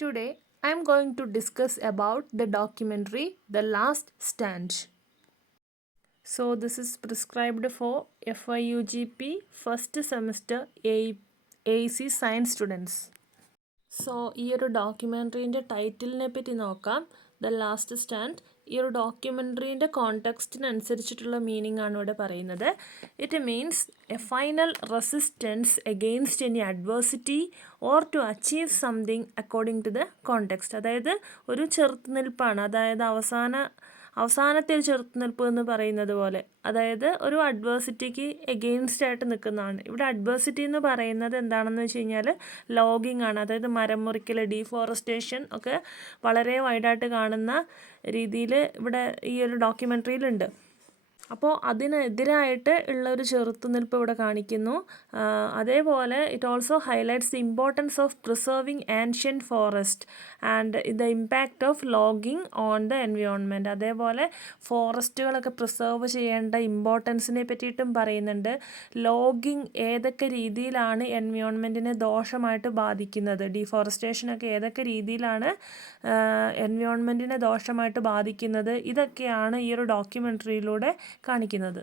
Today, I am going to discuss about the documentary The Last Stand. So, this is prescribed for FIUGP first semester AEC science students. So ഈ ഒരു ഡോക്യുമെൻ്ററീൻ്റെ ടൈറ്റിലിനെ പറ്റി നോക്കാം. The last stand. ഈ ഒരു ഡോക്യുമെൻ്ററീൻ്റെ കോണ്ടെക്സ്റ്റിനനുസരിച്ചിട്ടുള്ള മീനിങ് ആണ് ഇവിടെ പറയുന്നത്. It means a final resistance against any adversity or to achieve something according to the context. അതായത് ഒരു ചെറുത്തുനിൽപ്പാണ്, അതായത് അവസാനത്തെ ഒരു ചെറുത്തുനിൽപ്പ് എന്ന് പറയുന്നത് പോലെ, അതായത് ഒരു അഡ്വേഴ്സിറ്റിക്ക് എഗെയിൻസ്റ്റ് ആയിട്ട് നിൽക്കുന്നതാണ്. ഇവിടെ അഡ്വേഴ്സിറ്റി എന്ന് പറയുന്നത് എന്താണെന്ന് വെച്ച് കഴിഞ്ഞാൽ ലോഗിങ് ആണ്. അതായത് മരം മുറിക്കൽ, ഡീഫോറസ്റ്റേഷൻ ഒക്കെ വളരെ വൈഡായിട്ട് കാണുന്ന രീതിയിൽ ഇവിടെ ഈ ഒരു ഡോക്യുമെൻ്ററിയിലുണ്ട്. അപ്പോൾ അതിനെതിരായിട്ട് ഉള്ള ഒരു ചെറുത്തുനിൽപ്പ് ഇവിടെ കാണിക്കുന്നു. അതേപോലെ it also highlights the importance of preserving ancient forest and the impact of logging on the environment. അതേപോലെ ഫോറസ്റ്റുകളൊക്കെ പ്രിസർവ് ചെയ്യേണ്ട ഇമ്പോർട്ടൻസിനെ പറ്റിയിട്ടും പറയുന്നുണ്ട്. ലോഗിങ് ഏതൊക്കെ രീതിയിലാണ് എൻവയോൺമെൻറ്റിനെ ദോഷമായിട്ട് ബാധിക്കുന്നത്, ഡീഫോറസ്റ്റേഷനൊക്കെ ഏതൊക്കെ രീതിയിലാണ് എൻവയോൺമെൻറ്റിനെ ദോഷമായിട്ട് ബാധിക്കുന്നത്, ഇതൊക്കെയാണ് ഈ ഒരു ഡോക്യുമെൻ്ററിയിലൂടെ കാണിക്കുന്നത്.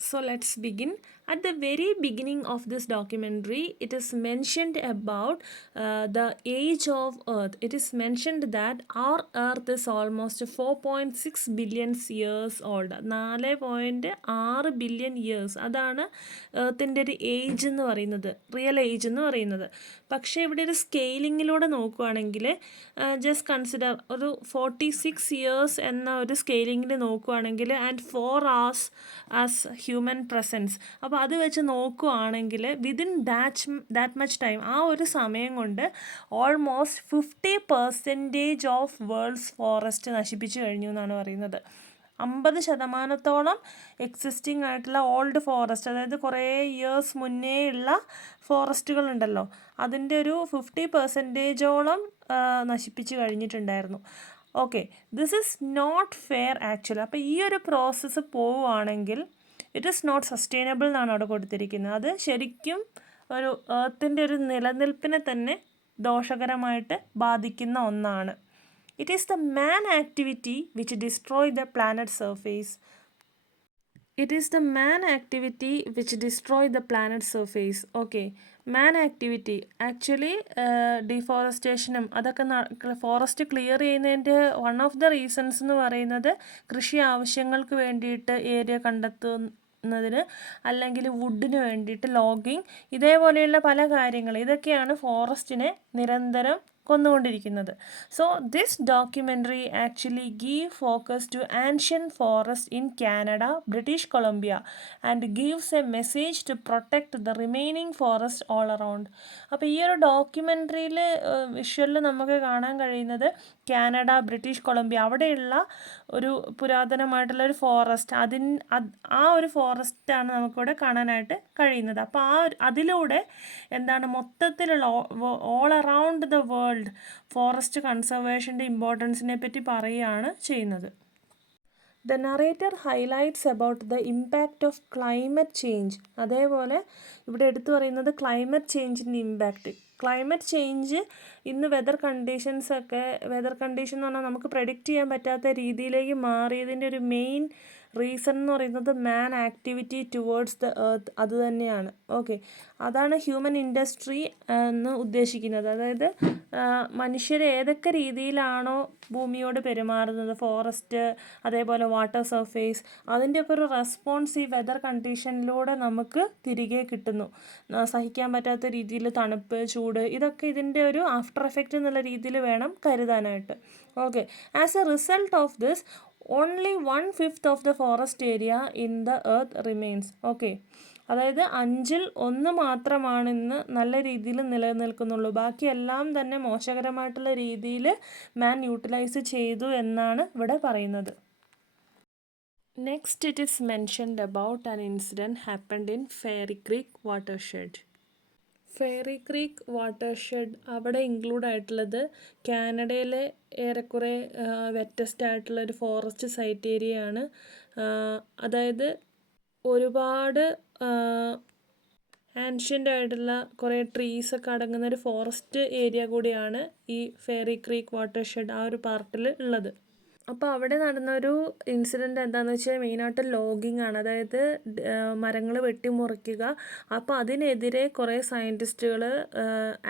So let's begin. At the very beginning of this documentary, it is mentioned about the age of Earth. It is mentioned that our Earth is almost 4.6 billion years old. 4.6 billion years, അതാണ് എർത്തിൻ്റെ ഒരു age എന്ന് പറയുന്നത്, real age എന്ന് പറയുന്നത്. പക്ഷേ ഇവിടെ ഒരു സ്കെയിലിങ്ങിലൂടെ നോക്കുകയാണെങ്കിൽ ജസ്റ്റ് കൺസിഡർ ഒരു 46 ഇയേഴ്സ് എന്ന ഒരു സ്കെയിലിങ്ങിൽ നോക്കുകയാണെങ്കിൽ and 4 hours as human presence. അപ്പോൾ അത് വെച്ച് നോക്കുകയാണെങ്കിൽ വിതിൻ ദാറ്റ് മച്ച് ടൈം, ആ ഒരു സമയം കൊണ്ട് ഓൾമോസ്റ്റ് 50% ഓഫ് വേൾഡ്സ് ഫോറസ്റ്റ് നശിപ്പിച്ചു കഴിഞ്ഞു എന്നാണ് പറയുന്നത്. 50% എക്സിസ്റ്റിംഗ് ആയിട്ടുള്ള ഓൾഡ് ഫോറസ്റ്റ്, അതായത് കുറേ ഇയേഴ്സ് മുന്നേ ഉള്ള ഫോറസ്റ്റുകളുണ്ടല്ലോ, അതിൻ്റെ ഒരു 50% നശിപ്പിച്ച് കഴിഞ്ഞിട്ടുണ്ടായിരുന്നു. Okay, this is not fair actually. അപ്പോൾ ഈ ഒരു പ്രോസസ്സ് പോവുകയാണെങ്കിൽ ഇറ്റ് ഈസ് നോട്ട് സസ്റ്റൈനബിൾ എന്നാണ് അവിടെ കൊടുത്തിരിക്കുന്നത്. അത് ശരിക്കും ഒരു എർത്തിൻ്റെ ഒരു നിലനിൽപ്പിനെ തന്നെ ദോഷകരമായിട്ട് ബാധിക്കുന്ന ഒന്നാണ്. It is the man activity which destroy the planet surface. It is the man activity which destroy the planet surface. Okay, man activity actually ഡിഫോറസ്റ്റേഷനും അതൊക്കെ ഫോറസ്റ്റ് ക്ലിയർ ചെയ്യുന്നതിൻ്റെ വൺ ഓഫ് ദ റീസൺസ് എന്ന് പറയുന്നത് കൃഷി ആവശ്യങ്ങൾക്ക് വേണ്ടിയിട്ട് ഏരിയ കണ്ടെത്തുന്നതിന്, അല്ലെങ്കിൽ വുഡിന് വേണ്ടിയിട്ട് ലോഗിങ്, ഇതേപോലെയുള്ള പല കാര്യങ്ങൾ, ഇതൊക്കെയാണ് ഫോറസ്റ്റിനെ നിരന്തരം കൊന്നുകൊണ്ടിരിക്കുന്നത്. So this documentary actually give focus to ancient forest in Canada, British Columbia and gives a message to protect the remaining forest all around. അപ്പോൾ ഈ ഒരു ഡോക്യുമെൻ്ററിയിൽ വിഷ്വലിൽ നമുക്ക് കാണാൻ കഴിയുന്നത് കാനഡ, ബ്രിട്ടീഷ് കൊളംബിയ, അവിടെയുള്ള ഒരു പുരാതനമായിട്ടുള്ള ഒരു ഫോറസ്റ്റ്, ആ ഒരു ഫോറസ്റ്റാണ് നമുക്കിവിടെ കാണാനായിട്ട് കഴിയുന്നത്. അപ്പോൾ അതിലൂടെ എന്താണ് മൊത്തത്തിലുള്ള all around the world forest കൺസർവേഷൻ്റെ ഇമ്പോർട്ടൻസിനെ പറ്റി പറയുകയാണ് ചെയ്യുന്നത്. The narrator highlights about the impact of climate change. അതേപോലെ ഇവിടെ എടുത്തു പറയുന്നത് ക്ലൈമറ്റ് ചേഞ്ചിൻ്റെ ഇമ്പാക്റ്റ്. ക്ലൈമറ്റ് ചേഞ്ച് ഇന്ന് വെതർ കണ്ടീഷൻ എന്ന് പറഞ്ഞാൽ നമുക്ക് പ്രെഡിക്റ്റ് ചെയ്യാൻ പറ്റാത്ത രീതിയിലേക്ക് മാറിയതിൻ്റെ ഒരു മെയിൻ റീസൺ എന്ന് പറയുന്നത് മാൻ ആക്ടിവിറ്റി ടുവേർഡ്സ് ദ എർത്ത്. അത് തന്നെയാണ്. ഓക്കെ, അതാണ് ഹ്യൂമൻ ഇൻഡസ്ട്രി എന്ന് ഉദ്ദേശിക്കുന്നത്. അതായത് മനുഷ്യർ ഏതൊക്കെ രീതിയിലാണോ ഭൂമിയോട് പെരുമാറുന്നത്, ഫോറസ്റ്റ്, അതേപോലെ വാട്ടർ സർഫേസ്, അതിൻ്റെയൊക്കെ ഒരു റെസ്പോൺസ് ഈ വെതർ കണ്ടീഷനിലൂടെ നമുക്ക് തിരികെ കിട്ടുന്നു. സഹിക്കാൻ പറ്റാത്ത രീതിയിൽ തണുപ്പ്, ചൂട്, ഇതൊക്കെ ഇതിൻ്റെ ഒരു ആഫ്റ്റർ എഫക്റ്റ് എന്നുള്ള രീതിയിൽ വേണം കരുതാനായിട്ട്. Okay, as a result of this only 1/5 of the forest area in the earth remains. Okay, അതായത് 1/5 മാത്രമാണ് ഇന്ന് നല്ല രീതിയിൽ നിലനിൽക്കുന്നുള്ളൂ. ബാക്കിയെല്ലാം തന്നെ മോശകരമായിട്ടുള്ള രീതിയിൽ മാൻ യൂട്ടിലൈസ് ചെയ്തു എന്നാണ് ഇവിടെ പറയുന്നത്. Next it is mentioned about an incident happened in fairy creek watershed. Fairy creek watershed അവിടെ ഇൻക്ലൂഡ് ആയിട്ടുള്ളത് കാനഡയിലെ ഏറെക്കുറെ വെറ്റസ്റ്റ് ആയിട്ടുള്ള ഒരു ഫോറസ്റ്റ് സൈറ്റ് ഏരിയയാണ്. അതായത് ഒരുപാട് ആൻഷ്യൻ്റ് ആയിട്ടുള്ള കുറേ ട്രീസൊക്കെ അടങ്ങുന്ന ഒരു ഫോറസ്റ്റ് ഏരിയ കൂടിയാണ് ഈ ഫെയറി ക്രീക്ക് വാട്ടർഷെഡ് ആ ഒരു പാർട്ടിൽ ഉള്ളത്. അപ്പോൾ അവിടെ നടന്നൊരു ഇൻസിഡൻറ്റ് എന്താണെന്ന് വെച്ചാൽ മെയിനായിട്ട് ലോഗിങ് ആണ്, അതായത് മരങ്ങൾ വെട്ടിമുറിക്കുക. അപ്പോൾ അതിനെതിരെ കുറേ സയൻറ്റിസ്റ്റുകൾ,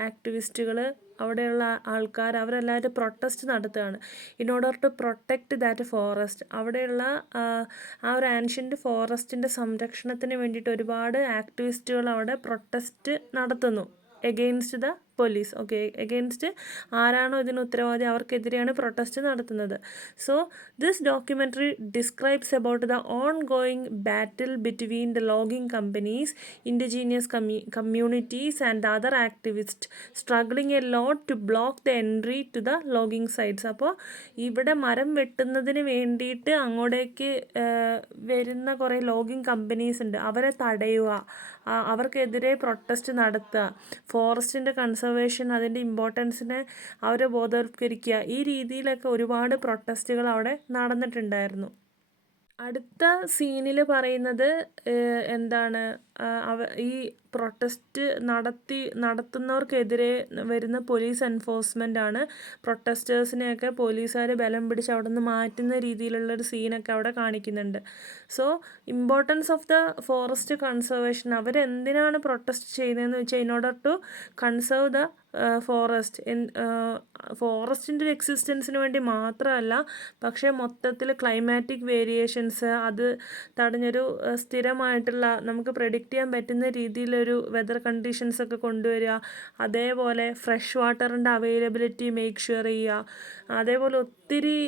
ആക്ടിവിസ്റ്റുകൾ, അവിടെയുള്ള ആൾക്കാർ അവരെല്ലാവരും പ്രൊട്ടസ്റ്റ് നടത്തുകയാണ് in order to protect that forest. അവിടെയുള്ള ആ ഒരു ആൻഷ്യൻ്റ് ഫോറസ്റ്റിൻ്റെ സംരക്ഷണത്തിന് വേണ്ടിയിട്ട് ഒരുപാട് ആക്ടിവിസ്റ്റുകൾ അവിടെ പ്രൊട്ടസ്റ്റ് നടത്തുന്നു against the police. Okay, against ആരാണോ ഇതിന് ഉത്തരവാദി അവർക്കെതിരെയാണ് പ്രൊട്ടസ്റ്റ് നടത്തുന്നത്. So this documentary describes about the ongoing battle between the logging companies, indigenous communities and the other activist struggling a lot to block the entry to the logging sites. അപ്പോൾ ഇവിടെ മരം വെട്ടുന്നതിന് വേണ്ടിയിട്ട് അങ്ങോട്ടേക്ക് വരുന്ന കുറേ logging companies ഉണ്ട്, അവരെ തടയുക, അവർക്കെതിരെ പ്രൊട്ടസ്റ്റ് നടത്തുക, ഫോറസ്റ്റിൻ്റെ കൺസർവേഷൻ അതിൻ്റെ ഇമ്പോർട്ടൻസിനെ അവരെ ബോധവൽക്കരിക്കുക. ഈ രീതിയിലൊക്കെ ഒരുപാട് പ്രൊട്ടസ്റ്റുകൾ അവിടെ നടന്നിട്ടുണ്ടായിരുന്നു. അടുത്ത സീനിൽ പറയുന്നത് എന്താണ്, ഈ പ്രൊട്ടസ്റ്റ് നടത്തുന്നവർക്കെതിരെ വരുന്ന പോലീസ് എൻഫോഴ്സ്മെൻ്റ് ആണ്. പ്രൊട്ടസ്റ്റേഴ്സിനെയൊക്കെ പോലീസുകാർ ബലം പിടിച്ച് അവിടെ നിന്ന് മാറ്റുന്ന രീതിയിലുള്ളൊരു സീനൊക്കെ അവിടെ കാണിക്കുന്നുണ്ട്. So importance of the forest conservation, അവരെന്തിനാണ് പ്രൊട്ടസ്റ്റ് ചെയ്യുന്നതെന്ന് വെച്ചാൽ in order to conserve the ഫോറസ്റ്റിൻ്റെ ഒരു എക്സിസ്റ്റൻസിന് വേണ്ടി മാത്രമല്ല, പക്ഷേ മൊത്തത്തിൽ ക്ലൈമാറ്റിക് വേരിയേഷൻസ് അത് തടഞ്ഞൊരു സ്ഥിരമായിട്ടുള്ള നമുക്ക് പ്രെഡിക്റ്റ് ചെയ്യാൻ പറ്റുന്ന രീതിയിലൊരു വെതർ കണ്ടീഷൻസൊക്കെ കൊണ്ടുവരിക, അതേപോലെ ഫ്രഷ് വാട്ടറിൻ്റെ അവൈലബിലിറ്റി മേക്ക് ഷുവർ ചെയ്യുക, അതേപോലെ ഒത്തിരി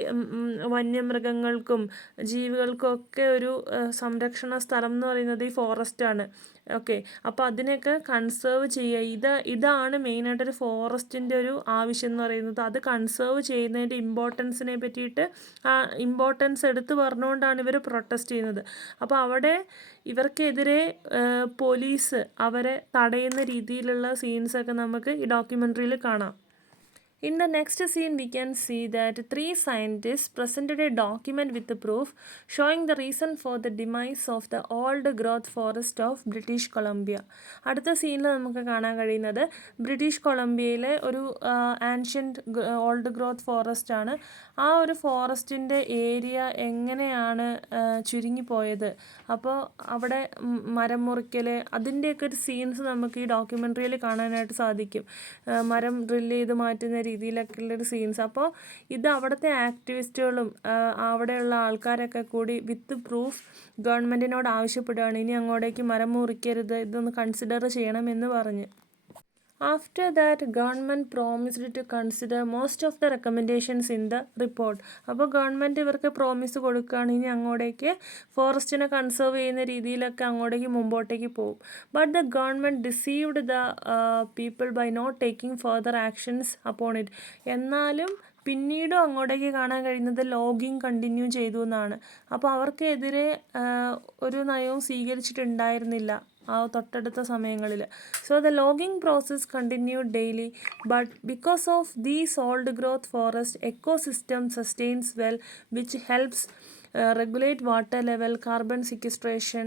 വന്യമൃഗങ്ങൾക്കും ജീവികൾക്കും ഒക്കെ ഒരു സംരക്ഷണ സ്ഥലം എന്ന് പറയുന്നത് ഈ ഫോറസ്റ്റാണ്. ഓക്കെ, അപ്പോൾ അതിനെയൊക്കെ കൺസേർവ് ചെയ്യുക, ഇതാണ് മെയിനായിട്ടൊരു ഫോറസ്റ്റിൻ്റെ ഒരു ആവശ്യം എന്ന് പറയുന്നത്. അത് കൺസേർവ് ചെയ്യുന്നതിൻ്റെ ഇമ്പോർട്ടൻസിനെ പറ്റിയിട്ട് ഇമ്പോർട്ടൻസ് എടുത്ത് പറഞ്ഞുകൊണ്ടാണ് ഇവർ പ്രൊട്ടസ്റ്റ് ചെയ്യുന്നത്. അപ്പോൾ അവിടെ ഇവർക്കെതിരെ പോലീസ് അവരെ തടയുന്ന രീതിയിലുള്ള സീൻസൊക്കെ നമുക്ക് ഈ ഡോക്യുമെൻ്ററിയിൽ കാണാം. In the next scene, we can see that 3 scientists presented a document with the proof showing the reason for the demise of the old growth forest of British Columbia. അടുത്ത സീനിൽ നമുക്ക് കാണാൻ കഴിയുന്നത് ബ്രിട്ടീഷ് കൊളംബിയയിലെ ഒരു ആൻഷ്യൻ്റ് ഓൾഡ് ഗ്രോത്ത് ഫോറസ്റ്റ് ആണ്. ആ ഒരു ഫോറസ്റ്റിൻ്റെ area എങ്ങനെയാണ് ചുരുങ്ങിപ്പോയത്, അപ്പോൾ അവിടെ മരം മുറിക്കൽ അതിൻ്റെയൊക്കെ ഒരു സീൻസ് നമുക്ക് ഈ ഡോക്യുമെൻ്ററിയിൽ കാണാനായിട്ട് സാധിക്കും. മരം ഡ്രില്ല് ചെയ്ത് മാറ്റുന്ന രീതിയിലൊക്കെ ഉള്ളൊരു സീൻസ്. അപ്പോൾ ഇത് അവിടുത്തെ ആക്ടിവിസ്റ്റുകളും അവിടെയുള്ള ആൾക്കാരൊക്കെ കൂടി വിത്ത് പ്രൂഫ് ഗവൺമെൻറ്റിനോട് ആവശ്യപ്പെടുകയാണ്, ഇനി അങ്ങോട്ടേക്ക് മരം മുറിക്കരുത്, ഇതൊന്ന് കൺസിഡർ ചെയ്യണമെന്ന് പറഞ്ഞ്. After that, government promised to consider most of the recommendations in the report. അപ്പോൾ ഗവൺമെൻറ് ഇവർക്ക് പ്രോമിസ് കൊടുക്കുകയാണ്, ഇനി അങ്ങോട്ടേക്ക് ഫോറസ്റ്റിനെ കൺസേർവ് ചെയ്യുന്ന രീതിയിലൊക്കെ അങ്ങോട്ടേക്ക് മുമ്പോട്ടേക്ക് പോകും. But the government deceived the people by not taking further actions upon it. എന്നാലും പിന്നീടും അങ്ങോട്ടേക്ക് കാണാൻ കഴിയുന്നത് ലോഗിങ് കണ്ടിന്യൂ ചെയ്തു എന്നാണ്. അപ്പോൾ അവർക്കെതിരെ ഒരു നയവും സ്വീകരിച്ചിട്ടുണ്ടായിരുന്നില്ല ആ തൊട്ടടുത്ത സമയങ്ങളിൽ. So the logging process continued daily, but because of these old growth forest ecosystem sustains well, which helps regulate water level, carbon sequestration,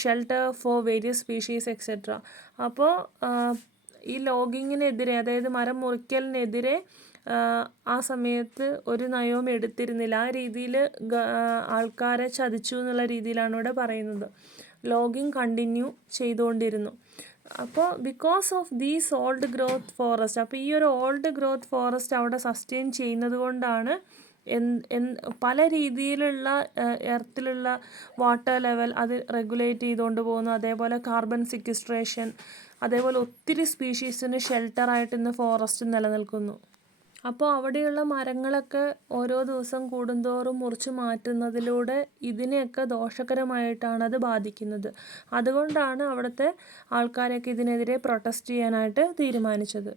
shelter for various species etcetera. അപ്പോൾ ഈ ലോഗിങ്ങിനെതിരെ, അതായത് മരം മുറിക്കലിനെതിരെ ആ സമയത്ത് ഒരു നയവും എടുത്തിരുന്നില്ല. ആ രീതിയിൽ ആൾക്കാരെ ചതിച്ചു എന്നുള്ള രീതിയിലാണ് ഇവിടെ പറയുന്നത്. ലോഗിങ് കണ്ടിന്യൂ ചെയ്തുകൊണ്ടിരുന്നു. അപ്പോൾ because of these old growth forest, അപ്പോൾ ഈ ഒരു ഓൾഡ് ഗ്രോത്ത് ഫോറസ്റ്റ് അവിടെ സസ്റ്റെയിൻ ചെയ്യുന്നത് കൊണ്ടാണ് പല രീതിയിലുള്ള എർത്തിലുള്ള വാട്ടർ ലെവൽ അത് റെഗുലേറ്റ് ചെയ്തുകൊണ്ട് പോകുന്നു. അതേപോലെ കാർബൺ സിക്വസ്ട്രേഷൻ, അതേപോലെ ഒത്തിരി സ്പീഷീസിന് ഷെൽട്ടറായിട്ട് ഇന്ന് ഫോറസ്റ്റ് നിലനിൽക്കുന്നു. അപ്പോൾ അവിടെയുള്ള മരങ്ങളൊക്കെ ഓരോ ദിവസം കൂടുന്തോറും മുറിച്ച് മാറ്റുന്നതിലൂടെ ഇതിനെയൊക്കെ ദോഷകരമായിട്ടാണ് അത് ബാധിക്കുന്നത്. അതുകൊണ്ടാണ് അവിടുത്തെ ആൾക്കാരൊക്കെ ഇതിനെതിരെ പ്രൊട്ടസ്റ്റ് ചെയ്യാനായിട്ട് തീരുമാനിച്ചത്.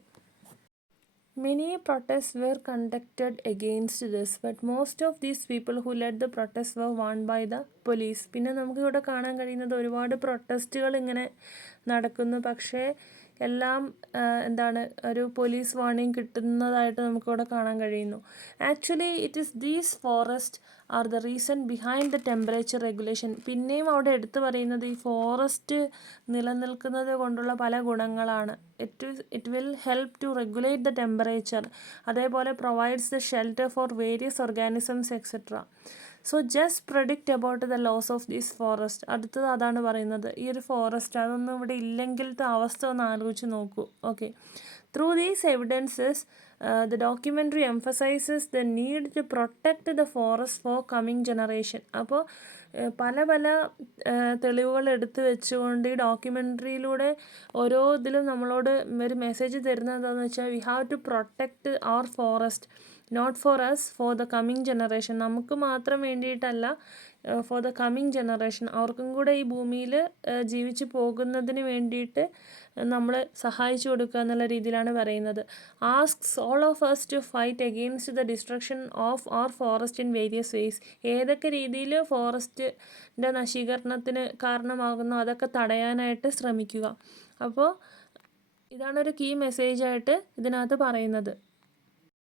Many protests were conducted against this, but most of these people who led the protests were warned by the police. പിന്നെ നമുക്കിവിടെ കാണാൻ കഴിയുന്നത് ഒരുപാട് പ്രൊട്ടസ്റ്റുകൾ ഇങ്ങനെ നടക്കുന്നു, പക്ഷേ എല്ലാം എന്താണ് ഒരു പോലീസ് വാർണിംഗ് കിട്ടുന്നതായിട്ട് നമുക്കിവിടെ കാണാൻ കഴിയുന്നു. Actually it is these forest are the reason behind the temperature regulation. പിന്നെയും അവിടെ എടുത്തു പറയുന്നത് ഈ ഫോറസ്റ്റ് നിലനിൽക്കുന്നത് കൊണ്ടുള്ള പല ഗുണങ്ങളാണ്. It will help to regulate the temperature, അതേപോലെ provides the shelter for various organisms etcetera. So just predict about the loss of these forest. അടുത്തത് അതാണ് പറയുന്നത്, ഈ ഒരു ഫോറസ്റ്റ് അതൊന്നും ഇവിടെ ഇല്ലെങ്കിലത്തെ അവസ്ഥ ഒന്ന് ആലോചിച്ച് നോക്കൂ. Okay, through these evidences the documentary emphasizes the need to protect the forest for coming generation. അപ്പോൾ പല പല തെളിവുകൾ എടുത്ത് വെച്ചുകൊണ്ട് ഈ ഡോക്യുമെൻ്ററിയിലൂടെ ഓരോ ഇതിലും നമ്മളോട് ഒരു മെസ്സേജ് തരുന്നത് എന്താണെന്ന് വെച്ചാൽ we have to protect our forest, not for us, for the coming generation. നമുക്ക് മാത്രം വേണ്ടിയിട്ടല്ല, ഫോർ ദ കമ്മിങ് ജനറേഷൻ, അവർക്കും കൂടെ ഈ ഭൂമിയിൽ ജീവിച്ച് പോകുന്നതിന് വേണ്ടിയിട്ട് നമ്മൾ സഹായിച്ചു കൊടുക്കുക എന്നുള്ള രീതിയിലാണ് പറയുന്നത്. Asks all of us to fight against the destruction of our forest in various ways. ഏതൊക്കെ രീതിയിൽ ഫോറസ്റ്റിൻ്റെ നശീകരണത്തിന് കാരണമാകുന്നു അതൊക്കെ തടയാനായിട്ട് ശ്രമിക്കുക. അപ്പോൾ ഇതാണൊരു കീ മെസ്സേജായിട്ട് ഇതിനകത്ത് പറയുന്നത്.